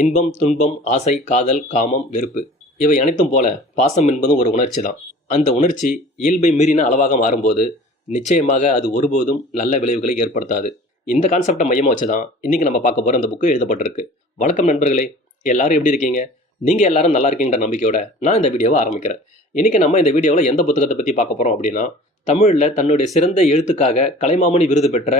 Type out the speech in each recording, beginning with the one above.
இன்பம் துன்பம் ஆசை காதல் காமம் வெறுப்பு இவை அனைத்தும் போல பாசம் என்பதும் ஒரு உணர்ச்சி தான் அந்த உணர்ச்சி இயல்பை மீறின அளவாக மாறும்போது நிச்சயமாக அது ஒருபோதும் நல்ல விளைவுகளை ஏற்படுத்தாது. இந்த கான்செப்டை மையமாக வச்சு தான் இன்றைக்கி நம்ம பார்க்க போகிற அந்த புக்கு எழுதப்பட்டிருக்கு. வணக்கம் நண்பர்களே எல்லாரும் எப்படி இருக்கீங்க? நீங்கள் எல்லாரும் நல்லா இருக்கீங்கிற நம்பிக்கையோட நான் இந்த வீடியோவை ஆரம்பிக்கிறேன். இன்றைக்கி நம்ம இந்த வீடியோவில் எந்த புத்தகத்தை பற்றி பார்க்க போகிறோம் அப்படின்னா தமிழில் தன்னுடைய சிறந்த எழுத்துக்காக கலைமாமணி விருது பெற்ற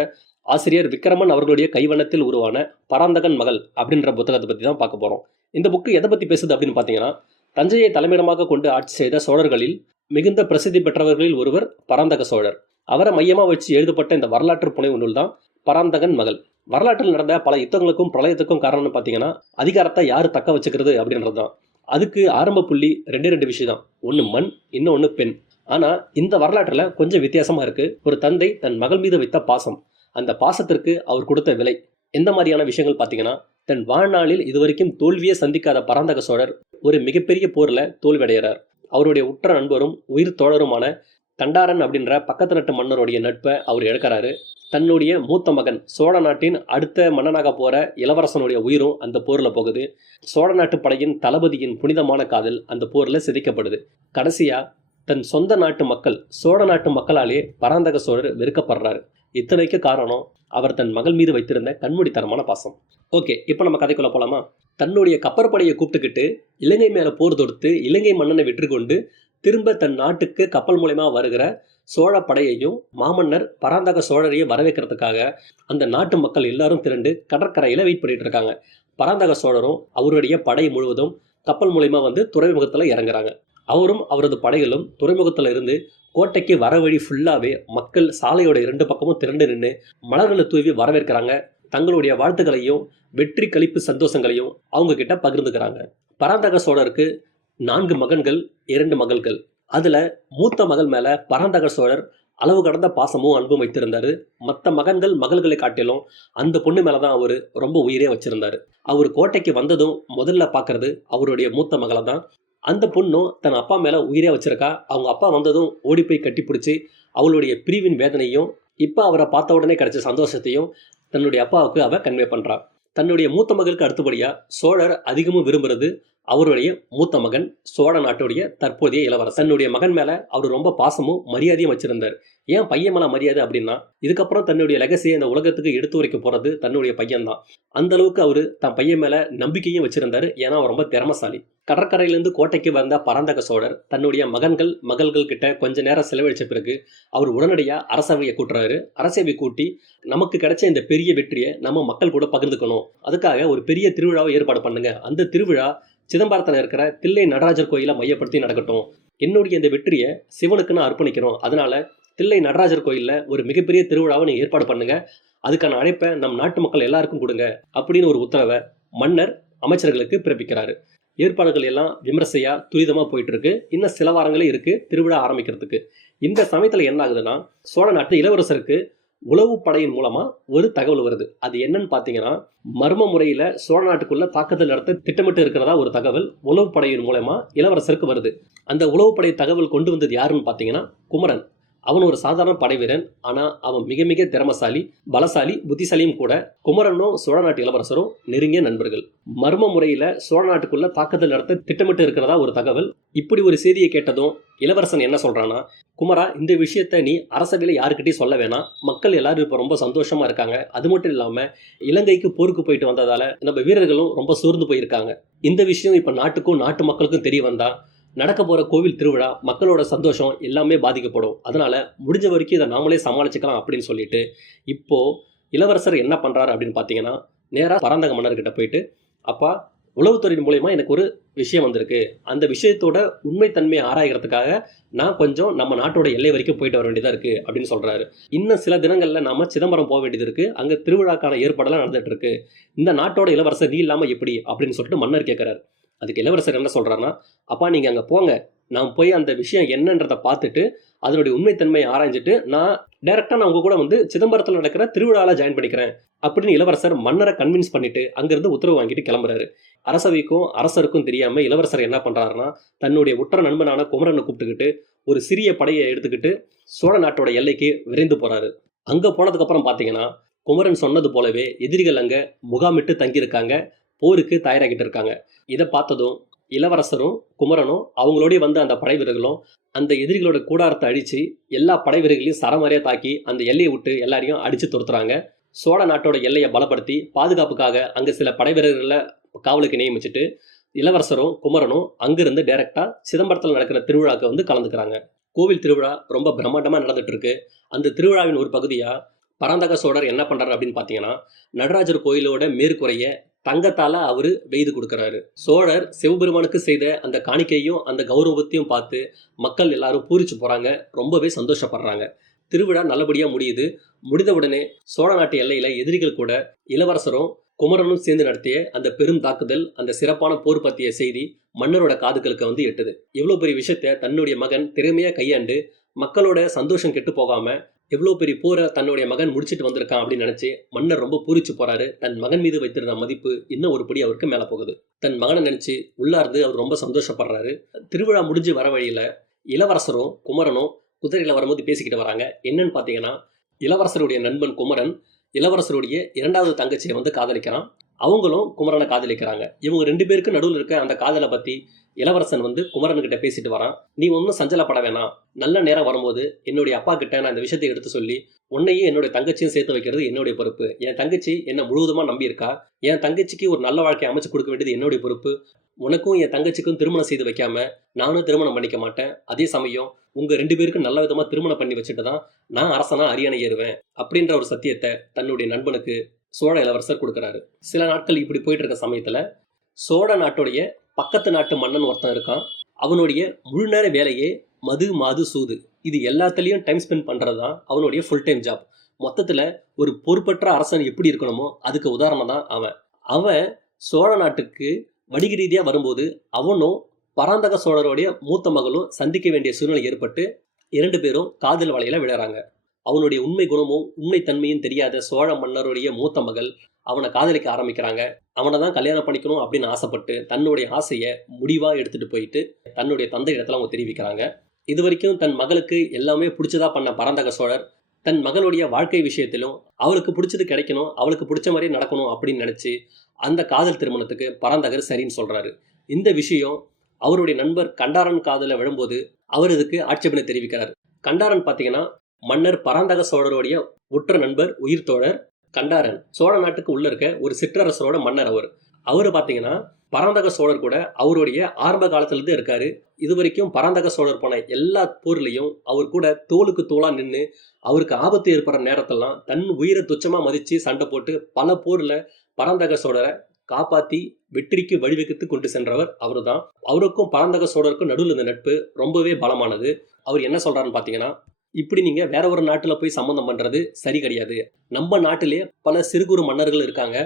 ஆசிரியர் விக்ரமன் அவர்களுடைய கைவண்ணத்தில் உருவான பராந்தகன் மகள் அப்படின்ற புத்தகத்தை பற்றி தான் பார்க்க போகிறோம் இந்த புக்கு எதை பற்றி பேசுது அப்படின்னு பார்த்தீங்கன்னா தஞ்சையை தலைமையிடமாக கொண்டு ஆட்சி செய்த சோழர்களில் மிகுந்த பிரசித்தி பெற்றவர்களில் ஒருவர் பராந்தக சோழர். அவரை மையமாக வச்சு எழுதப்பட்ட இந்த வரலாற்று புனைவு நூல் தான் பராந்தகன் மகள். வரலாற்றில் நடந்த பல யுத்தங்களுக்கும் பிரளயத்துக்கும் காரணம்னு பார்த்தீங்கன்னா அதிகாரத்தை யார் தக்க வச்சுக்கிறது அப்படின்றது தான். அதுக்கு ஆரம்ப புள்ளி ரெண்டே ரெண்டு விஷயம் தான். ஒன்று மண் இன்னொன்று பெண். ஆனால் இந்த வரலாற்றில் கொஞ்சம் வித்தியாசமாக இருக்குது ஒரு தந்தை தன் மகள் மீது வைத்த பாசம். அந்த பாசத்திற்கு அவர் கொடுத்த விலை. எந்த மாதிரியான விஷயங்கள் பார்த்தீங்கன்னா தன் வாழ்நாளில் இதுவரைக்கும் தோல்வியை சந்திக்காத பராந்தக சோழர் ஒரு மிகப்பெரிய போரில் தோல்வியடைகிறார். அவருடைய உற்ற நண்பரும் உயிர் தோழருமான தண்டாரன் அப்படின்ற பக்கத்து நாட்டு மன்னருடைய நட்பை அவர் இழக்கிறாரு. தன்னுடைய மூத்த மகன் சோழ நாட்டின் அடுத்த மன்னனாக போற இளவரசனுடைய உயிரும் அந்த போரில் போகுது. சோழ நாட்டு படையின் தளபதியின் புனிதமான காதல் அந்த போரில் சிதைக்கப்படுது. கடைசியா தன் சொந்த நாட்டு மக்கள் சோழ நாட்டு மக்களாலே பராந்தக சோழர் வெறுக்கப்படுறாரு. இத்தனைக்கு காரணம் அவர் தன் மகள் மீது வைத்திருந்த கண்மூடித்தனமான பாசம். ஓகே இப்போ நம்ம கதைக்குள்ள போலாமா? தன்னுடைய கப்பற்படையை கூப்பிட்டுக்கிட்டு இலங்கை மேலே போர் தொடுத்து இலங்கை மன்னனை வெற்றி கொண்டு திரும்ப தன் நாட்டுக்கு கப்பல் மூலயமா வருகிற சோழ படையையும் மாமன்னர் பராந்தக சோழரையும் வரவேற்கிறதுக்காக அந்த நாட்டு மக்கள் எல்லாரும் திரண்டு கடற்கரையில் வெயிட் பண்ணிட்டு இருக்காங்க. பராந்தக சோழரும் அவருடைய படை முழுவதும் கப்பல் மூலயமா வந்து துறைமுகத்தில் இறங்குறாங்க. அவரும் அவரது படைகளும் துறைமுகத்தில் இருந்து கோட்டைக்கு வர வழி ஃபுல்லாகவே மக்கள் சாலையோட இரண்டு பக்கமும் திரண்டு நின்று மலர்களை தூவி வரவேற்கிறாங்க. தங்களுடைய வாழ்த்துக்களையும் வெற்றி கழிப்பு சந்தோஷங்களையும் அவங்க கிட்ட பகிர்ந்துக்கிறாங்க. பராந்தக சோழருக்கு நான்கு மகன்கள் இரண்டு மகள்கள். அதில் மூத்த மகள் மேலே பராந்தக சோழர் அளவு கடந்த பாசமும் அன்பும் வைத்திருந்தாரு. மற்ற மகன்கள் மகள்களை காட்டிலும் அந்த பொண்ணு மேலே தான் அவர் ரொம்ப உயிரே வச்சிருந்தாரு. அவர் கோட்டைக்கு வந்ததும் முதல்ல பார்க்கறது அவருடைய மூத்த மகளை தான் அந்த பொண்ணும் தன் அப்பா மேலே உயிரே வச்சிருக்கா. அவங்க அப்பா வந்ததும் ஓடி போய் கட்டி பிடிச்சி அவளுடைய பிரிவின் வேதனையும் இப்போ அவரை பார்த்த உடனே கிடைச்ச சந்தோஷத்தையும் தன்னுடைய அப்பாவுக்கு அவ கன்வே பண்ணுறான் தன்னுடைய மூத்த மகளுக்கு அடுத்தபடியாக சோழர் அதிகமும் விரும்புகிறது அவருடைய மூத்த மகன் சோழ நாட்டுடைய தற்போதைய இளவரசன் தன்னுடைய மகன் மேலே அவர் ரொம்ப பாசமும் மரியாதையும் வச்சிருந்தார். ஏன் பையன் மேலே மரியாதை அப்படின்னா இதுக்கப்புறம் தன்னுடைய லெகசியை இந்த உலகத்துக்கு எடுத்து வரைக்க போகிறது தன்னுடைய பையன்தான். அந்தளவுக்கு அந்த அளவுக்கு தன் பையன் மேலே நம்பிக்கையும் வச்சிருந்தாரு. ஏன்னா அவர் ரொம்ப திறமசாலி. கடற்கரையிலிருந்து கோட்டைக்கு வந்த பரந்தக சோழர் தன்னுடைய மகன்கள் மகள்கள் கிட்ட கொஞ்ச நேரம் செலவழிச்ச பிறகு அவர் உடனடியாக அரசவையை கூட்டுறாரு. அரசவை கூட்டி நமக்கு கிடைச்ச இந்த பெரிய வெற்றியை நம்ம மக்கள் கூட பகிர்ந்துக்கணும். அதுக்காக ஒரு பெரிய திருவிழாவை ஏற்பாடு பண்ணுங்க. அந்த திருவிழா சிதம்பரத்தில் இருக்கிற தில்லை நடராஜர் கோயிலை மையப்படுத்தி நடக்கட்டும். என்னுடைய இந்த வெற்றியை சிவனுக்கு நான் அர்ப்பணிக்கிறோம் அதனால தில்லை நடராஜர் கோயிலில் ஒரு மிகப்பெரிய திருவிழாவை நீங்கள் ஏற்பாடு பண்ணுங்க. அதுக்கான அழைப்பை நம் நாட்டு மக்கள் எல்லாருக்கும் கொடுங்க. அப்படின்னு ஒரு உத்தரவை மன்னர் அமைச்சர்களுக்கு பிறப்பிக்கிறாரு. ஏற்பாடுகள் எல்லாம் விமர்சையா துரிதமாக போயிட்டு இருக்கு இன்னும் சில வாரங்களே இருக்கு திருவிழா ஆரம்பிக்கிறதுக்கு. இந்த சமயத்தில் என்ன ஆகுதுன்னா சோழ நாட்டு இளவரசருக்கு உளவு படையின் மூலமா ஒரு தகவல் வருது. அது என்னன்னு பாத்தீங்கன்னா மர்ம முறையில சோழ நாட்டுக்குள்ள தாக்குதல் நடத்த திட்டமிட்டு இருக்கிறதா ஒரு தகவல் உளவு படையின் மூலமா இளவரசருக்கு வருது. அந்த உளவு படை தகவல் கொண்டு வந்தது யாருன்னு பாத்தீங்கன்னா குமரன். அவன் ஒரு சாதாரண படை வீரன் ஆனால் அவன் மிக மிக திறமசாலி பலசாலி புத்திசாலியும் கூட. குமரனும் சோழ நாட்டு இளவரசரும் நெருங்கிய நண்பர்கள். மர்ம முறையில் சோழ நாட்டுக்குள்ள தாக்குதல் நடத்த திட்டமிட்டு இருக்கிறதா ஒரு தகவல். இப்படி ஒரு செய்தியை கேட்டதும் இளவரசன் என்ன சொல்கிறான்னா குமரா இந்த விஷயத்த நீ அரசவையில் யாருக்கிட்டையும் சொல்ல வேணாம். மக்கள் எல்லாரும் இப்போ ரொம்ப சந்தோஷமாக இருக்காங்க. அது மட்டும் இல்லாமல் இலங்கைக்கு போருக்கு போயிட்டு வந்ததால் நம்ம வீரர்களும் ரொம்ப சோர்ந்து போயிருக்காங்க. இந்த விஷயம் இப்போ நாட்டுக்கும் நாட்டு மக்களுக்கும் தெரிய வந்தால் நடக்க போகிற கோவில் திருவிழா மக்களோட சந்தோஷம் எல்லாமே பாதிக்கப்படும். அதனால் முடிஞ்ச வரைக்கும் இதை நாமளே சமாளிச்சுக்கலாம் அப்படின்னு சொல்லிட்டு இப்போது இளவரசர் என்ன பண்ணுறாரு அப்படின்னு பார்த்தீங்கன்னா நேராக பரந்தக மன்னர்கிட்ட போயிட்டு அப்பா உளவுத்துறையின் மூலயமா எனக்கு ஒரு விஷயம் வந்திருக்கு. அந்த விஷயத்தோட உண்மைத்தன்மையை ஆராய்கிறதுக்காக நான் கொஞ்சம் நம்ம நாட்டோட எல்லை வரைக்கும் போயிட்டு வர வேண்டியதாக இருக்குது அப்படின்னு சொல்கிறாரு இன்னும் சில தினங்களில் நாம் சிதம்பரம் போக வேண்டியது இருக்குது அங்கே திருவிழாக்கான ஏற்பாடெல்லாம் நடந்துகிட்டு இருக்கு. இந்த நாட்டோட இளவரசர் நீ இல்லாமல் எப்படி? அப்படின்னு சொல்லிட்டு மன்னர் கேட்குறாரு அதுக்கு இளவரசர் என்ன சொல்கிறாருன்னா அப்பா நீங்கள் அங்கே போங்க. நான் போய் அந்த விஷயம் என்னன்றதை பார்த்துட்டு அதனுடைய உண்மைத்தன்மையை ஆராய்ஞ்சிட்டு நான் டைரெக்டாக நான் உங்க கூட வந்து சிதம்பரத்தில் நடக்கிற திருவிழாவில் ஜாயின் பண்ணிக்கிறேன். அப்படின்னு இளவரசர் மன்னரை கன்வின்ஸ் பண்ணிட்டு அங்கிருந்து உத்தரவு வாங்கிட்டு கிளம்புறாரு. அரசவைக்கும் அரசருக்கும் தெரியாம இளவரசர் என்ன பண்றாருன்னா தன்னுடைய உற்ற நண்பனான குமரனை கூப்பிட்டுக்கிட்டு ஒரு சிறிய படையை எடுத்துக்கிட்டு சோழ நாட்டோட எல்லைக்கு விரைந்து போறாரு. அங்க போனதுக்கு அப்புறம் பாத்தீங்கன்னா குமரன் சொன்னது போலவே எதிரிகள் அங்க முகாமிட்டு தங்கியிருக்காங்க. போருக்கு தயாராகிட்டு இருக்காங்க. இதை பார்த்ததும் இளவரசரும் குமரனும் அவங்களோடய வந்த அந்த படை வீரர்களும் அந்த எதிரிகளோட கூடாரத்தை அழித்து எல்லா படை வீரர்களையும் சரமாரியாக தாக்கி அந்த எல்லையை விட்டு எல்லாரையும் அடித்து துரத்துறாங்க. சோழ நாட்டோட எல்லையை பலப்படுத்தி பாதுகாப்புக்காக அங்கே சில படை வீரர்களை காவலுக்கு நியமிச்சுட்டு இளவரசரும் குமரனும் அங்கிருந்து டைரக்டா சிதம்பரத்தில் நடக்கிற திருவிழாக்கு வந்து கலந்துக்கிறாங்க. கோவில் திருவிழா ரொம்ப பிரம்மாண்டமாக நடந்துட்டு இருக்கு. அந்த திருவிழாவின் ஒரு பகுதியாக பராந்தக சோழர் என்ன பண்ணுறாரு அப்படின்னு பார்த்தீங்கன்னா நடராஜர் கோயிலோட மேற்குறைய தங்கத்தால அவரு வெய்து கொடுக்கறாரு. சோழர் சிவபெருமானுக்கு செய்த அந்த காணிக்கையும் அந்த கௌரவத்தையும் பார்த்து மக்கள் எல்லாரும் பூரிச்சு போறாங்க. ரொம்பவே சந்தோஷப்படுறாங்க. திருவிழா நல்லபடியா முடியுது. முடிந்த உடனே சோழ நாட்டு எல்லையில எதிரிகள் கூட இளவரசரும் குமரனும் சேர்ந்து நடத்திய அந்த பெரும் தாக்குதல் அந்த சிறப்பான போர் பற்றிய செய்தி மன்னரோட காதுகளுக்கு வந்து எட்டுது. இவ்வளோ பெரிய விஷயத்த தன்னுடைய மகன் திறமையா கையாண்டு மக்களோட சந்தோஷம் கெட்டு போகாமல் எவ்வளோ பெரிய போரை தன்னுடைய மகன் முடிச்சிட்டு வந்திருக்கான் அப்படின்னு நினச்சி மன்னர் ரொம்ப பூரிச்சு போறாரு. தன் மகன் மீது வைத்திருந்த மதிப்பு இன்னும் ஒரு படி அவருக்கு மேலே போகுது. தன் மகனை நினச்சி உள்ளார்ந்து அவர் ரொம்ப சந்தோஷப்படுறாரு. திருவிழா முடிஞ்சு வர வழியில் இளவரசரும் குமரனும் குதிரையில் வரும்போது பேசிக்கிட்டு வராங்க. என்னன்னு பார்த்தீங்கன்னா இளவரசருடைய நண்பன் குமரன் இளவரசருடைய இரண்டாவது தங்கச்சியை வந்து காதலிக்கிறான். அவங்களும் குமரனை காதலிக்கிறாங்க. இவங்க ரெண்டு பேருக்கு நடுவில் இருக்க அந்த காதலை பற்றி இளவரசன் வந்து குமரன் கிட்ட பேசிட்டு வரான். நீ ஒன்றும் சஞ்சலப்பட வேணாம். நல்ல நேரம் வரும்போது என்னுடைய அப்பா கிட்ட நான் இந்த விஷயத்தை எடுத்து சொல்லி உன்னையும் என்னுடைய தங்கச்சியும் சேர்த்து வைக்கிறது என்னுடைய பொறுப்பு. என் தங்கச்சி என்னை முழுவதுமா நம்பியிருக்கா? என் தங்கச்சிக்கு ஒரு நல்ல வாழ்க்கை அமைச்சு கொடுக்க வேண்டியது என்னுடைய பொறுப்பு. உனக்கும் என் தங்கச்சிக்கும் திருமணம் செய்து வைக்காம நானும் திருமணம் பண்ணிக்க மாட்டேன். அதே சமயம் உங்க ரெண்டு பேருக்கும் நல்ல விதமா திருமணம் பண்ணி வச்சுட்டு தான் நான் அரசனா அரியணை ஏறுவேன். அப்படின்ற ஒரு சத்தியத்தை தன்னுடைய நண்பனுக்கு சோழ இளவரசர் கொடுக்குறாரு. சில நாட்கள் இப்படி போயிட்டு இருக்க சமயத்துல சோழ நாட்டுடைய பக்கத்து நாட்டு மன்னன் ஒருத்தன் இருக்கான். அவனுடைய முழு நேர வேலையே மது மாது சூது. இது எல்லாத்துலேயும் டைம் ஸ்பெண்ட் பண்ணுறது தான் அவனுடைய ஃபுல் டைம் ஜாப் மொத்தத்தில் ஒரு பொறுப்பற்ற அரசன் எப்படி இருக்கணுமோ அதுக்கு உதாரணம் தான் அவன். அவன் சோழ நாட்டுக்கு வணிக ரீதியாக வரும்போது அவனும் பராந்தக சோழருடைய மூத்த மகளும் சந்திக்க வேண்டிய சூழ்நிலை ஏற்பட்டு இரண்டு பேரும் காதல் வலையில விழறாங்க. அவனுடைய உண்மை குணமும் உண்மை தன்மையும் தெரியாத சோழ மன்னருடைய மூத்த மகள் அவனை காதலிக்க ஆரம்பிக்கிறாங்க. அவனை தான் கல்யாணம் பண்ணிக்கணும் அப்படின்னு ஆசைப்பட்டு தன்னுடைய ஆசையை முடிவாக எடுத்துகிட்டு போயிட்டு தன்னுடைய தந்தை இடத்துல அவங்க தெரிவிக்கிறாங்க. இது வரைக்கும் தன் மகளுக்கு எல்லாமே பிடிச்சதா பண்ண பரந்தக சோழர் தன் மகளுடைய வாழ்க்கை விஷயத்திலும் அவளுக்கு பிடிச்சது கிடைக்கணும் அவளுக்கு பிடிச்ச மாதிரி நடக்கணும் அப்படின்னு நினச்சி அந்த காதல் திருமணத்துக்கு பரந்தகர் சரின்னு சொல்கிறாரு இந்த விஷயம் அவருடைய நண்பர் கண்டாரன் காதல விழும்போது அவர் இதுக்கு ஆட்சேபனை தெரிவிக்கிறார். கண்டாரன் பார்த்தீங்கன்னா மன்னர் பராந்தக சோழருடைய உற்ற நண்பர் உயிர் தோழர் கண்டாரன் சோழ நாட்டுக்கு உள்ள இருக்க ஒரு சிற்றரசரோட மன்னர் அவர். அவர் பார்த்தீங்கன்னா பராந்தக சோழர் கூட அவருடைய ஆரம்ப காலத்திலேருந்து இருக்காரு. இது வரைக்கும் பராந்தக சோழர் போன எல்லா போர்லையும் அவர் கூட தோலுக்கு தோலா நின்று அவருக்கு ஆபத்து ஏற்படுற நேரத்தெல்லாம் தன் உயிரை துச்சமா மதிச்சு சண்டை போட்டு பல போர்ல பராந்தக சோழரை காப்பாத்தி வெற்றிக்கு வழிவகுத்து கொண்டு சென்றவர் அவர்தான். அவருக்கும் பராந்தக சோழருக்கும் நடுவில் இந்த நட்பு ரொம்பவே பலமானது. அவர் என்ன சொல்றாருன்னு பார்த்தீங்கன்னா இப்படி நீங்க வேற ஒரு நாட்டுல போய் சம்மந்தம் பண்றது சரி கிடையாது. நம்ம நாட்டிலே பல சிறு குறு மன்னர்கள் இருக்காங்க.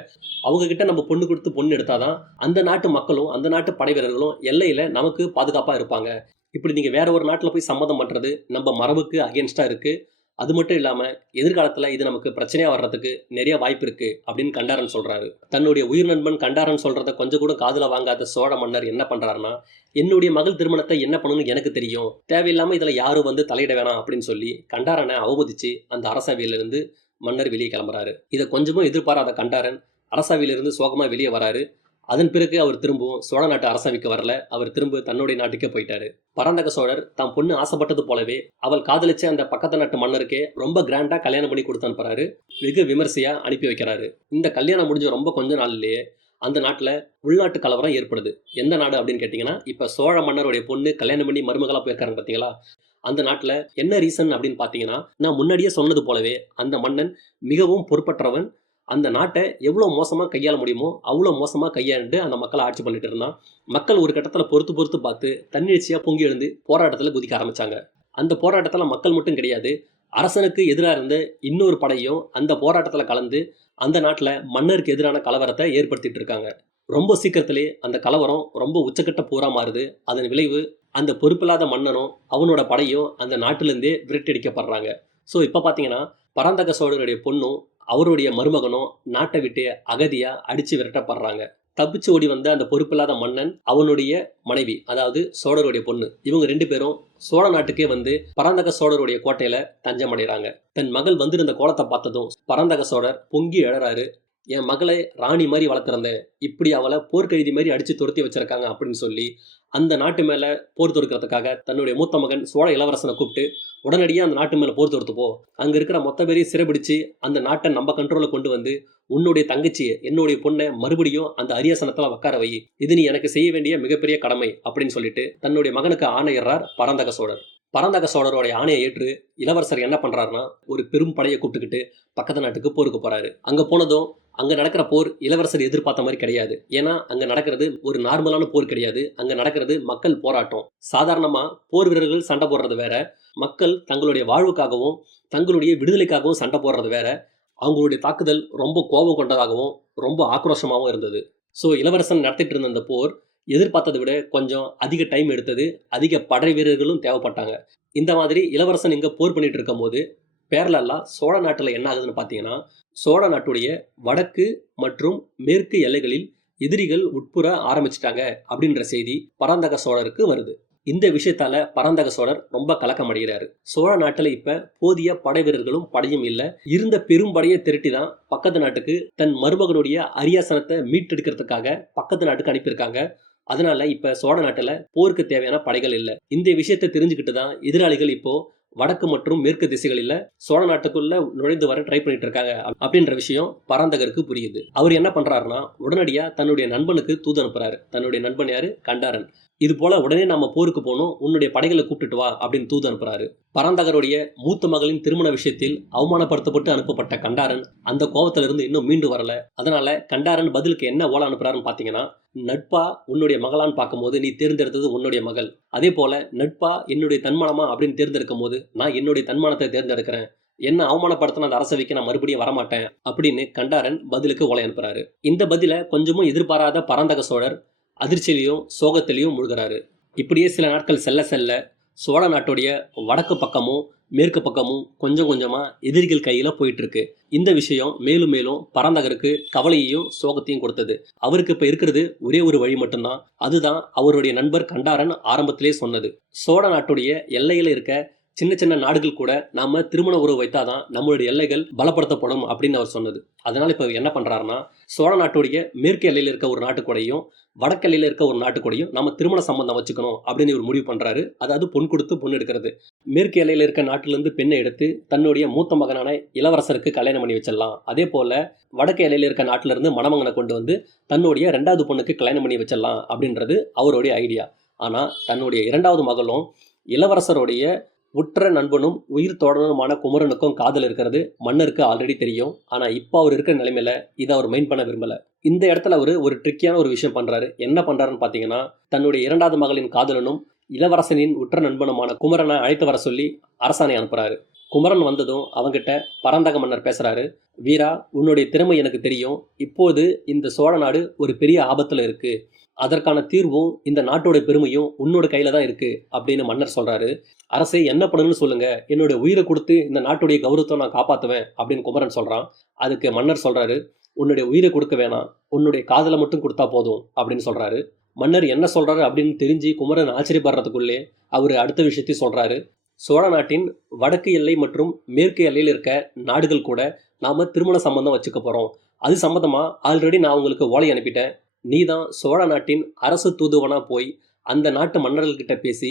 அவங்க கிட்ட நம்ம பொண்ணு கொடுத்து பொண்ணு எடுத்தாதான் அந்த நாட்டு மக்களும் அந்த நாட்டு படை வீரர்களும் எல்லையில நமக்கு பாதுகாப்பா இருப்பாங்க. இப்படி நீங்க வேற ஒரு நாட்டுல போய் சம்மந்தம் பண்றது நம்ம மரபுக்கு அகேன்ஸ்டா இருக்கு. அது மட்டும் இல்லாமல் எதிர்காலத்தில் இது நமக்கு பிரச்சனையாக வர்றதுக்கு நிறைய வாய்ப்பு இருக்குது அப்படின்னு கண்டாரன் சொல்கிறாரு தன்னுடைய உயிர் நண்பன் கண்டாரன் சொல்கிறத கொஞ்சம் கூட காதில் வாங்காத சோழ மன்னர் என்ன பண்ணுறாருன்னா என்னுடைய மகள் திருமணத்தை என்ன பண்ணணும்னு எனக்கு தெரியும். தேவையில்லாமல் இதில் யாரும் வந்து தலையிட வேணாம் அப்படின்னு சொல்லி கண்டாரனை அவமதிச்சு அந்த அரசவையிலிருந்து மன்னர் வெளியே கிளம்புறாரு. இதை கொஞ்சமும் எதிர்பாராத கண்டாரன் அரசவையிலிருந்து சோகமாக வெளியே வராரு. அதன் பிறகு அவர் திரும்பவும் சோழ நாட்டு அரசவைக்கு வரல. அவர் திரும்ப தன்னுடைய நாட்டுக்கே போயிட்டாரு. பராந்தக சோழர் தாம் பொண்ணு ஆசைப்பட்டது போலவே அவள் காதலிச்ச அந்த பக்கத்து நாட்டு மன்னருக்கே ரொம்ப கிராண்டா கல்யாணம் பண்ணி கொடுத்து அனுப்புறாரு. வெகு விமர்சையா அனுப்பி வைக்கிறாரு. இந்த கல்யாணம் முடிஞ்ச ரொம்ப கொஞ்ச நாள்லயே அந்த நாட்டில் உள்நாட்டு கலவரம் ஏற்படுது. எந்த நாடு அப்படின்னு கேட்டிங்கன்னா இப்போ சோழ மன்னருடைய பொண்ணு கல்யாணம் பண்ணி மருமகளாக போயிருக்காங்க பார்த்தீங்களா அந்த நாட்டில் என்ன ரீசன் அப்படின்னு பார்த்தீங்கன்னா நான் முன்னாடியே சொன்னது போலவே அந்த மன்னன் மிகவும் பொறுப்பற்றவன் அந்த நாட்டை எவ்வளோ மோசமாக கையாள முடியுமோ அவ்வளோ மோசமாக கையாண்டு அந்த மக்களை ஆட்சி பண்ணிட்டு இருந்தான் மக்கள் ஒரு கட்டத்தில் பொறுத்து பொறுத்து பார்த்து தன்னிச்சையாக பொங்கி எழுந்து போராட்டத்தில் குதிக்க ஆரம்பித்தாங்க அந்த போராட்டத்தில் மக்கள் மட்டும் கிடையாது அரசனுக்கு எதிராக இருந்த இன்னொரு படையும் அந்த போராட்டத்தில் கலந்து அந்த நாட்டில் மன்னருக்கு எதிரான கலவரத்தை ஏற்படுத்திட்டு இருக்காங்க. ரொம்ப சீக்கிரத்திலே அந்த கலவரம் ரொம்ப உச்சக்கட்ட போரா மாறுது. அதன் விளைவு அந்த பொறுப்பில்லாத மன்னனும் அவனோட படையும் அந்த நாட்டிலேருந்தே விரட்டடிக்கப்படுறாங்க ஸோ இப்போ பார்த்தீங்கன்னா பராந்தக சோழருடைய பொண்ணும் அவருடைய மருமகனும் நாட்டை விட்டு அகதியா அடிச்சு விரட்டப்படுறாங்க. தப்பிச்சு ஓடி வந்த அந்த பொறுப்பில்லாத மன்னன் அவனுடைய மனைவி அதாவது சோழருடைய பொண்ணு. இவங்க ரெண்டு பேரும் சோழ நாட்டுக்கே வந்து பராந்தக சோழருடைய கோட்டையில தஞ்சம் அடைகிறாங்க தன் மகள் வந்திருந்த கோலத்தை பார்த்ததும் பராந்தக சோழர் பொங்கி எழறாரு. என் மகளை ராணி மாதிரி வளர்த்துறந்தேன் இப்படி அவளை போர்க்கழுதி மாதிரி அடித்து துரத்தி வச்சிருக்காங்க அப்படின்னு சொல்லி அந்த நாட்டு மேலே போர் தொடுக்கிறதுக்காக தன்னுடைய மூத்த மகன் சோழ இளவரசனை கூப்பிட்டு உடனடியாக அந்த நாட்டு மேலே போர் தொடுத்து போ. இருக்கிற மொத்த பேரையும் சிறைபிடிச்சு அந்த நாட்டை நம்ம கண்ட்ரோலில் கொண்டு வந்து உன்னுடைய தங்கச்சியை என்னுடைய பொண்ணை மறுபடியும் அந்த அரியாசனத்தில் உட்கார வை. இது நீ எனக்கு செய்ய வேண்டிய மிகப்பெரிய கடமை அப்படின்னு சொல்லிட்டு தன்னுடைய மகனுக்கு ஆணையிடுறார் பரந்தக சோழர். பரந்தக சோழருடைய ஆணையை ஏற்று இளவரசர் என்ன பண்றாருன்னா ஒரு பெரும் படையை கூப்பிட்டுக்கிட்டு பக்கத்து நாட்டுக்கு போருக்கு போறாரு. அங்க போனதும் அங்கே நடக்கிற போர் இளவரசர் எதிர்பார்த்த மாதிரி கிடையாது. ஏன்னா அங்கே நடக்கிறது ஒரு நார்மலான போர் கிடையாது. அங்கே நடக்கிறது மக்கள் போராட்டம். சாதாரணமாக போர் வீரர்கள் சண்டை போடுறது வேற. மக்கள் தங்களுடைய வாழ்வுக்காகவும் தங்களுடைய விடுதலைக்காகவும் சண்டை போடுறது வேற. அவங்களுடைய தாக்குதல் ரொம்ப கோபம் கொண்டதாகவும் ரொம்ப ஆக்ரோஷமாகவும் இருந்தது. ஸோ இளவரசன் நடத்திட்டு இருந்த அந்த போர் எதிர்பார்த்ததை விட கொஞ்சம் அதிக டைம் எடுத்தது. அதிக படை வீரர்களும் தேவைப்பட்டாங்க. இந்த மாதிரி இளவரசன் இங்கே போர் பண்ணிட்டு இருக்கும்போது பேரலெல்லாம் சோழ நாட்டில் என்ன ஆகுதுன்னு பார்த்தீங்கன்னா சோழ நாட்டுடைய வடக்கு மற்றும் மேற்கு எல்லைகளில் எதிரிகள் உட்புற ஆரம்பிச்சிட்டாங்க அப்படின்ற செய்தி பராந்தக சோழருக்கு வருது. இந்த விஷயத்தால பராந்தக சோழர் ரொம்ப கலக்கம் அடைகிறாரு சோழ நாட்டில் இப்ப போதிய படை வீரர்களும் படையும் இல்ல. இருந்த பெரும் படையை திரட்டி தான் பக்கத்து நாட்டுக்கு தன் மருமகனுடைய அரியாசனத்தை மீட்டெடுக்கிறதுக்காக பக்கத்து நாட்டுக்கு அனுப்பியிருக்காங்க. அதனால இப்ப சோழ நாட்டுல போருக்கு தேவையான படைகள் இல்லை. இந்த விஷயத்தை தெரிஞ்சுக்கிட்டு தான் எதிராளிகள் இப்போ வடக்கு மற்றும் மேற்கு திசைகளில் சோழ நாட்டுக்குள்ள நுழைந்து வர ட்ரை பண்ணிட்டு இருக்காங்க அப்படின்ற விஷயம் பராந்தகருக்கு புரியுது. அவர் என்ன பண்றாருன்னா உடனடியா தன்னுடைய நண்பனுக்கு தூது அனுப்புறாரு. தன்னுடைய நண்பன் யாரு? கண்டாரன். இது போல உடனே நம்ம போருக்கு போகணும் உன்னுடைய படைகளை கூப்பிட்டுட்டு வா அப்படின்னு தூது அனுப்புறாரு. பராந்தகருடைய மூத்த மகளின் திருமண விஷயத்தில் அவமானப்படுத்தப்பட்டு அனுப்பப்பட்ட கண்டாரன் அந்த கோபத்திலிருந்து இன்னும் மீண்டு வரல. அதனால கண்டாரன் பதிலுக்கு என்ன ஓலை அனுப்புறாருன்னு பாத்தீங்கன்னா நட்பா உன்னுடைய மகளான்னு பார்க்கும்போது நீ தேர்ந்தெடுத்தது உன்னுடைய மகள். அதே போல நட்பா என்னுடைய தன்மானமா அப்படின்னு தேர்ந்தெடுக்கும் போது நான் என்னுடைய தன்மானத்தை தேர்ந்தெடுக்கிறேன். என்ன அவமானப்படுத்தின அந்த அரசவைக்கு நான் மறுபடியும் வரமாட்டேன் அப்படின்னு கண்டாரன் பதிலுக்கு ஓலை அனுப்புறாரு. இந்த பதில கொஞ்சமும் எதிர்பாராத பராந்தக சோழர் அதிர்ச்சியிலையும் சோகத்திலையும் முழுகிறாரு. இப்படியே சில நாட்கள் செல்ல செல்ல சோழ நாட்டுடைய வடக்கு பக்கமும் மேற்கு பக்கமும் கொஞ்சம் கொஞ்சமாக எதிரிகள் கையில் போயிட்டு இருக்கு இந்த விஷயம் மேலும் மேலும் பரந்தகருக்கு கவலையையும் சோகத்தையும் கொடுத்தது. அவருக்கு இப்போ இருக்கிறது ஒரே ஒரு வழி மட்டும்தான். அதுதான் அவருடைய நண்பர் கண்டாரன் ஆரம்பத்திலே சொன்னது. சோழ நாட்டுடைய எல்லையில் இருக்க சின்ன சின்ன நாடுகள் கூட நாம திருமண உறவு வைத்தாதான் நம்மளுடைய எல்லைகள் பலப்படுத்தப்படும் அப்படின்னு அவர் சொன்னது. அதனால இப்ப என்ன பண்றாருன்னா சோழ நாட்டுடைய மேற்கு எல்லையில இருக்க ஒரு நாட்டுக்கூடையும் வடக்கு எல்லையில இருக்க ஒரு நாட்டுக்கூடையும் நம்ம திருமண சம்பந்தம் வச்சுக்கணும் அப்படின்னு இவர் முடிவு பண்றாரு. அதாவது பொன் கொடுத்து பொண்ணு எடுக்கிறது. மேற்கு எல்லையில இருக்க நாட்டுல இருந்து பெண்ணை எடுத்து தன்னுடைய மூத்த மகனான இளவரசருக்கு கல்யாணம் பண்ணி வச்சிடலாம். அதே போல வடக்கு எல்லையில இருக்க நாட்டுல இருந்து மணமகனை கொண்டு வந்து தன்னுடைய ரெண்டாவது பொண்ணுக்கு கல்யாணம் பண்ணி வச்சிடலாம் அப்படின்றது அவருடைய ஐடியா. ஆனா தன்னுடைய இரண்டாவது மகளும் இளவரசருடைய உற்ற நண்பனும் உயிர் தோழனுமான குமரனுக்கும் காதல் இருக்கிறது. மன்னருக்கு ஆல்ரெடி தெரியும். ஆனா இப்போ அவர் இருக்கிற நிலைமையில இதை அவர் மெயின் பண்ண விரும்பல. இந்த இடத்துல அவர் ஒரு ட்ரிக்கியான ஒரு விஷயம் பண்றாரு. என்ன பண்றாருன்னு பாத்தீங்கன்னா தன்னுடைய இரண்டாவது மகளின் காதலனும் இளவரசனின் உற்ற நண்பனுமான குமரனை அழைத்து வர சொல்லி அரசாணை அனுப்புறாரு. குமரன் வந்ததும் அவங்கிட்ட பரந்தக மன்னர் பேசுறாரு. வீரா உன்னுடைய திறமை எனக்கு தெரியும். இப்போது இந்த சோழ நாடு ஒரு பெரிய ஆபத்துல இருக்கு. அதற்கான தீர்வும் இந்த நாட்டோட பெருமையும் உன்னோட கையில தான் இருக்கு அப்படின்னு மன்னர் சொல்றாரு. அரசே என்ன பண்ணணும்னு சொல்லுங்க. என்னோட உயிரை கொடுத்து இந்த நாட்டுடைய கௌரவத்தை நான் காப்பாத்துவேன் அப்படின்னு குமரன் சொல்றான். அதுக்கு மன்னர் சொல்றாரு உன்னுடைய உயிரை கொடுக்க வேணாம். உன்னுடைய காதலை மட்டும் கொடுத்தா போதும் அப்படின்னு சொல்றாரு. மன்னர் என்ன சொல்றாரு அப்படின்னு தெரிஞ்சு குமரன் ஆச்சரியப்படுறதுக்குள்ளே அவர் அடுத்த விஷயத்தையும் சொல்றாரு. சோழ நாட்டின் வடக்கு எல்லை மற்றும் மேற்கு எல்லையில் இருக்க நாடுகள் கூட நாம திருமண சம்பந்தம் வச்சுக்க போறோம். அது சம்பந்தமா ஆல்ரெடி நான் உங்களுக்கு ஓலை அனுப்பிட்டேன். நீ தான் சோழ நாட்டின் அரசு தூதுவனாக போய் அந்த நாட்டு மன்னர்கள்கிட்ட பேசி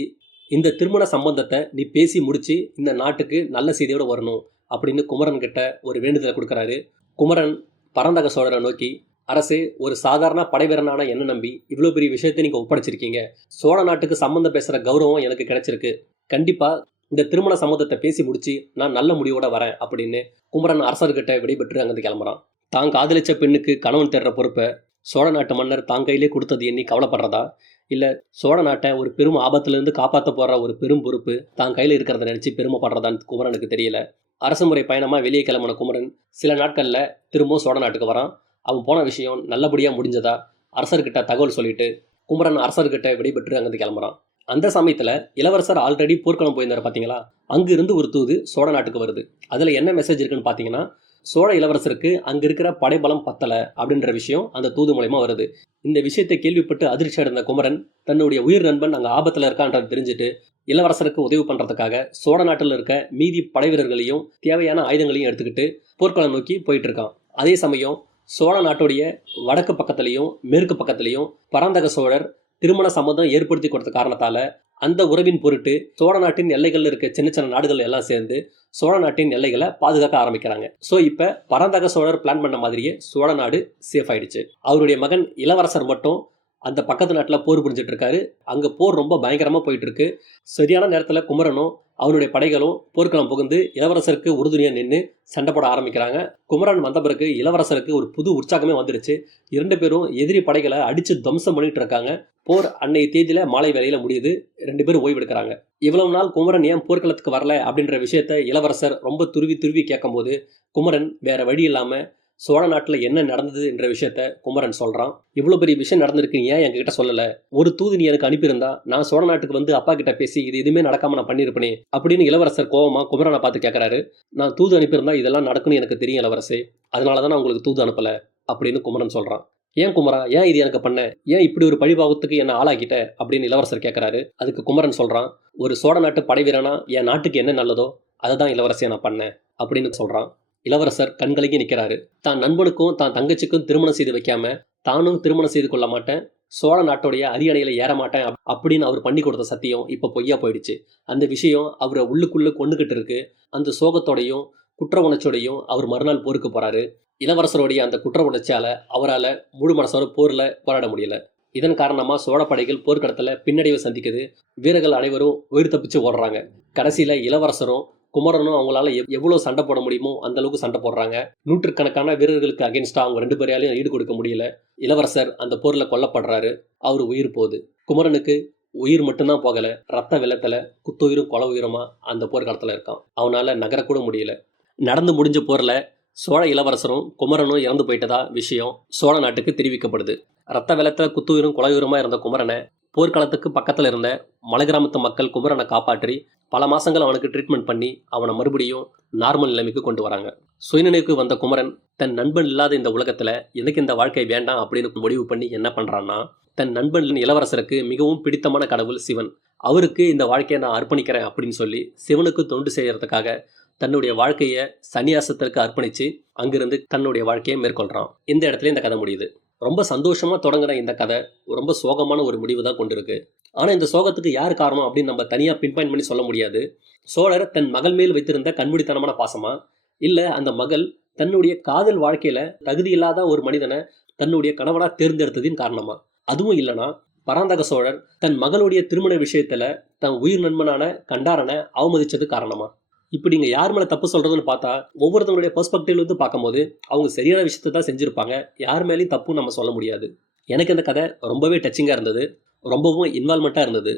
இந்த திருமண சம்பந்தத்தை நீ பேசி முடித்து இந்த நாட்டுக்கு நல்ல செய்தியோடு வரணும் அப்படின்னு குமரன் கிட்ட ஒரு வேண்டுதலை கொடுக்குறாரு. குமரன் பரந்தக சோழரை நோக்கி அரசு ஒரு சாதாரண படைவீரனான என்ன நம்பி இவ்வளோ பெரிய விஷயத்தை நீங்கள் ஒப்படைச்சிருக்கீங்க? சோழ நாட்டுக்கு சம்மந்தம் பேசுகிற கௌரவம் எனக்கு கிடைச்சிருக்கு. கண்டிப்பாக இந்த திருமண சம்மந்தத்தை பேசி முடிச்சு நான் நல்ல முடிவோட வரேன் அப்படின்னு குமரன் அரசர்கிட்ட விடைபெற்று அங்கேருந்து கிளம்புறான். தான் காதலிச்ச பெண்ணுக்கு கணவன் தேடுற பொறுப்பை சோழ நாட்டு மன்னர் தான் கையிலே கொடுத்தது எண்ணி கவலைப்படுறதா? இல்லை சோழ நாட்டை ஒரு பெரும் ஆபத்துலேருந்து காப்பாற்ற போகிற ஒரு பெரும் பொறுப்பு தான் கையில் இருக்கிறத நினச்சி பெருமைப்படுறதான்னு குமரனுக்கு தெரியல. அரசுமுறை பயணமாக வெளியே கிளம்பின குமரன் சில நாட்களில் திரும்பவும் சோழ நாட்டுக்கு வரான். அவன் போன விஷயம் நல்லபடியாக முடிஞ்சதா? அரசர்கிட்ட தகவல் சொல்லிட்டு குமரன் அரசர்கிட்ட விடைபெற்று அங்கேருந்து கிளம்புறான். அந்த சமயத்தில் இளவரசர் ஆல்ரெடி போர்க்களம் போயிருந்தார் பார்த்தீங்களா அங்கிருந்து ஒரு தூது சோழ நாட்டுக்கு வருது. அதில் என்ன மெசேஜ் இருக்குன்னு பார்த்தீங்கன்னா சோழ இளவரசருக்கு அங்க இருக்கிற படைபலம் பத்தல அப்படின்ற விஷயம் அந்த தூது மூலயமா வருது. இந்த விஷயத்தை கேள்விப்பட்டு அதிர்ச்சி அடைந்த குமரன் தன்னுடைய உயிர் நண்பன் அங்க ஆபத்துல இருக்கான்றது தெரிஞ்சுட்டு இளவரசருக்கு உதவி பண்றதுக்காக சோழ நாட்டில் இருக்க மீதி படை வீரர்களையும் தேவையான ஆயுதங்களையும் எடுத்துக்கிட்டு போர்க்களம் நோக்கி போயிட்டு இருக்கான் அதே சமயம் சோழ நாட்டுடைய வடக்கு பக்கத்துலேயும் மேற்கு பக்கத்துலேயும் பராந்தக சோழர் திருமண சம்மதம் ஏற்படுத்தி கொடுத்த காரணத்தால அந்த உறவின் பொருட்டு சோழ நாட்டின் எல்லைகள்ல இருக்க சின்ன சின்ன நாடுகள் எல்லாம் சேர்ந்து சோழ நாட்டின் எல்லைகளை பாதுகாக்க ஆரம்பிக்கிறாங்க. ஸோ இப்போ பராந்தக சோழர் பிளான் பண்ண மாதிரியே சோழ நாடு சேஃப் ஆயிடுச்சு. அவருடைய மகன் இளவரசர் மட்டும் அந்த பக்கத்து நாட்டில் போர் புரிஞ்சிட்டு இருக்காரு அங்கே போர் ரொம்ப பயங்கரமாக போயிட்டு இருக்கு சரியான நேரத்தில் குமரனும் அவனுடைய படைகளும் போர்க்களம் புகுந்து இளவரசருக்கு உறுதுணையாக நின்று சண்டை போட ஆரம்பிக்கிறாங்க. குமரன் வந்த பிறகு இளவரசருக்கு ஒரு புது உற்சாகமே வந்துருச்சு. இரண்டு பேரும் எதிரி படைகளை அடித்து துவம்சம் பண்ணிட்டு இருக்காங்க போர் அன்னைய தேதியில மாலை வேலையில முடியுது. ரெண்டு பேரும் ஓய்வெடுக்கிறாங்க இவ்வளவு நாள் குமரன் ஏன் போர்க்களத்துக்கு வரல அப்படின்ற விஷயத்த இளவரசர் ரொம்ப துருவி துருவி கேட்கும்போது குமரன் வேற வழி இல்லாமல் சோழ நாட்டில் என்ன நடந்தது என்ற விஷயத்த குமரன் சொல்கிறான் இவ்வளோ பெரிய விஷயம் நடந்திருக்கு ஏன் எங்ககிட்ட சொல்லலை? ஒரு தூது நீ எனக்கு அனுப்பியிருந்தா நான் சோழ நாட்டுக்கு வந்து அப்பா கிட்ட பேசி இது எதுவுமே நடக்காம நான் பண்ணியிருப்பேனே அப்படின்னு இளவரசர் கோவமாக குமரனை பார்த்து கேட்கறாரு நான் தூது அனுப்பியிருந்தா இதெல்லாம் நடக்கும்னு எனக்கு தெரியும் இளவரசே. அதனால தான் நான் உங்களுக்கு தூது அனுப்பலை அப்படின்னு குமரன் சொல்கிறான் ஏன் குமரா? ஏன் இது எனக்கு பண்ண? ஏன் இப்படி ஒரு பழிபாவத்துக்கு என்ன ஆளாக்கிட்ட? அப்படின்னு இளவரசர் கேட்குறாரு அதுக்கு குமரன் சொல்கிறான் ஒரு சோழ நாட்டு படை வீரனா என் நாட்டுக்கு என்ன நல்லதோ அதை தான் இளவரசியை நான் பண்ணேன். அப்படின்னு சொல்கிறான் இளவரசர் கண்கலங்கி நிற்கிறாரு. தான் நண்பனுக்கும் தான் தங்கச்சிக்கும் திருமணம் செய்து வைக்காம தானும் திருமணம் செய்து கொள்ள மாட்டேன். சோழ நாட்டுடைய அரியணையில ஏற மாட்டேன் அப்படின்னு அவர் பண்ணி கொடுத்த சத்தியம் இப்போ பொய்யா போயிடுச்சு. அந்த விஷயம் அவரை உள்ளுக்குள்ள கொண்டுகிட்டு இருக்கு. அந்த சோகத்தோடையும் குற்ற உணர்ச்சியோடையும் அவர் மறுநாள் போருக்கு போறாரு. இளவரசருடைய அந்த குற்ற உணர்ச்சியால அவரால் முழு மனசோட போர்ல போராட முடியல. இதன் காரணமா சோழ படைகள் போர்க்களத்துல பின்னடைவை சந்திக்குது. வீரர்கள் அனைவரும் உயிர் தப்பிச்சு ஓடுறாங்க. கடைசியில இளவரசரும் குமரனும் அவங்களால எவ்வளோ எவ்வளவு சண்டை போட முடியுமோ அந்த அளவுக்கு சண்டை போடுறாங்க. நூற்றுக்கணக்கான வீரர்களுக்கு அகேன்ஸ்டா அவங்க ரெண்டு பேராலையும் ஈடு கொடுக்க முடியல. இளவரசர் அந்த போர்ல கொல்லப்படுறாரு. அவர் உயிர் போகுது. குமரனுக்கு உயிர் மட்டும்தான் போகல. ரத்த வெள்ளத்துல குத்துயிரும் கொல உயிரமா அந்த போர்க்காலத்துல இருக்கான். அவனால நகரக்கூட முடியல. நடந்து முடிஞ்ச போர்ல சோழ இளவரசரும் குமரனும் இறந்து போயிட்டதா விஷயம் சோழ நாட்டுக்கு தெரிவிக்கப்படுது. ரத்த வெள்ளத்துல குத்துயிரும் கொலையுரமா இருந்த குமரனை போர்க்களத்துக்கு பக்கத்தில் இருந்த மலை கிராமத்து மக்கள் குமரனை காப்பாற்றி பல மாசங்கள் அவனுக்கு ட்ரீட்மெண்ட் பண்ணி அவனை மறுபடியும் நார்மல் நிலைமைக்கு கொண்டு வராங்க. சுயநினைவுக்கு வந்த குமரன் தன் நண்பன் இல்லாத இந்த உலகத்தில் எனக்கு இந்த வாழ்க்கை வேண்டாம் அப்படின்னு முடிவு பண்ணி என்ன பண்ணுறான்னா தன் நண்பனின் இளவரசருக்கு மிகவும் பிடித்தமான கடவுள் சிவன். அவருக்கு இந்த வாழ்க்கையை நான் அர்ப்பணிக்கிறேன் அப்படின்னு சொல்லி சிவனுக்கு தொண்டு செய்யறதுக்காக தன்னுடைய வாழ்க்கையை சன்னியாசத்திற்கு அர்ப்பணித்து அங்கிருந்து தன்னுடைய வாழ்க்கையை மேற்கொள்கிறான் இந்த இடத்துல இந்த கதை முடியுது. ரொம்ப சந்தோஷமாக தொடங்கின இந்த கதை ரொம்ப சோகமான ஒரு முடிவு தான் கொண்டிருக்கு. ஆனால் இந்த சோகத்துக்கு யார் காரணம் அப்படின்னு நம்ம தனியாக பின்பாயின் பண்ணி சொல்ல முடியாது. சோழர் தன் மகள் மேல் வைத்திருந்த கண்மூடித்தனமான பாசமா? இல்லை அந்த மகள் தன்னுடைய காதல் வாழ்க்கையில் தகுதி இல்லாத ஒரு மனிதனை தன்னுடைய கணவனாக தேர்ந்தெடுத்ததின் காரணமா? அதுவும் இல்லைனா பராந்தக சோழர் தன் மகளுடைய திருமண விஷயத்தில் தன் உயிர் நண்பனான கண்டாரனை அவமதிச்சது காரணமா? இப்படி நீங்கள் யார் மேலே தப்பு சொல்கிறதுன்னு பார்த்தா ஒவ்வொருத்தவங்களுடைய பெர்ஸ்பெக்டிவ்ல இருந்து பார்க்கும்போது அவங்க சரியான விஷயத்தை தான் செஞ்சுருப்பாங்க. யார் மேலேயும் தப்பு நம்ம சொல்ல முடியாது. எனக்கு இந்த கதை ரொம்பவே டச்சிங்காக இருந்தது. ரொம்பவும் இன்வால்மெண்ட்டாக இருந்தது.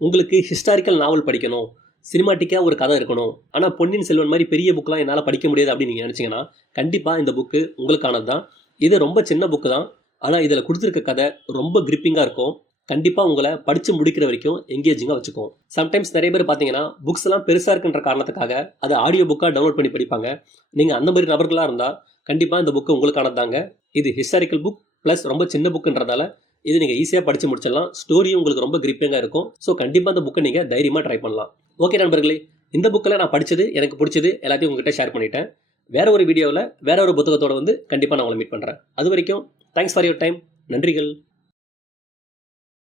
உங்களுக்கு ஹிஸ்டாரிக்கல் நாவல் படிக்கணும். சினிமாட்டிக்காக ஒரு கதை இருக்கணும். ஆனால் பொன்னியின் செல்வன் மாதிரி பெரிய புக்கெலாம் என்னால் படிக்க முடியாது அப்படின்னு நீங்கள் நினச்சிங்கன்னா கண்டிப்பாக இந்த புக்கு உங்களுக்கானது தான். இது ரொம்ப சின்ன புக்கு தான். ஆனால் இதில் கொடுத்துருக்க கதை ரொம்ப கிரிப்பிங்காக இருக்கும். கண்டிப்பாக உங்களை படித்து முடிக்கிற வரைக்கும் எங்கேஜிங்காக வச்சுக்கும் சம்டைம்ஸ் நிறைய பேர் பார்த்தீங்கன்னா புக்ஸ் எல்லாம் பெருசாக இருக்குன்ற காரணத்துக்காக அதை ஆடியோ புக்காக டவுன்லோட் பண்ணி படிப்பாங்க. நீங்கள் அந்த மாதிரி நபர்களாக இருந்தால் கண்டிப்பாக இந்த புக்கு உங்களுக்கானது தாங்க இது ஹிஸ்டாரிக்கல் புக் ப்ளஸ் ரொம்ப சின்ன புக்குன்றதால இது நீங்கள் ஈஸியாக படித்து முடிச்சிடலாம். ஸ்டோரியும் உங்களுக்கு ரொம்ப கிரிப்பிங்காக இருக்கும். ஸோ கண்டிப்பாக அந்த புக்கை நீங்கள் தைரியமாக ட்ரை பண்ணலாம். ஓகே நண்பர்களே இந்த புக்கில் நான் படித்தது எனக்கு பிடிச்சது எல்லாத்தையும் உங்ககிட்ட ஷேர் பண்ணிட்டேன். வேற ஒரு வீடியோவில் வேற ஒரு புத்தகத்தோடு வந்து கண்டிப்பாக நான் உங்களை மீட் பண்ணுறேன் அது வரைக்கும் தேங்க்ஸ் ஃபார் யுவர் டைம் நன்றிகள்.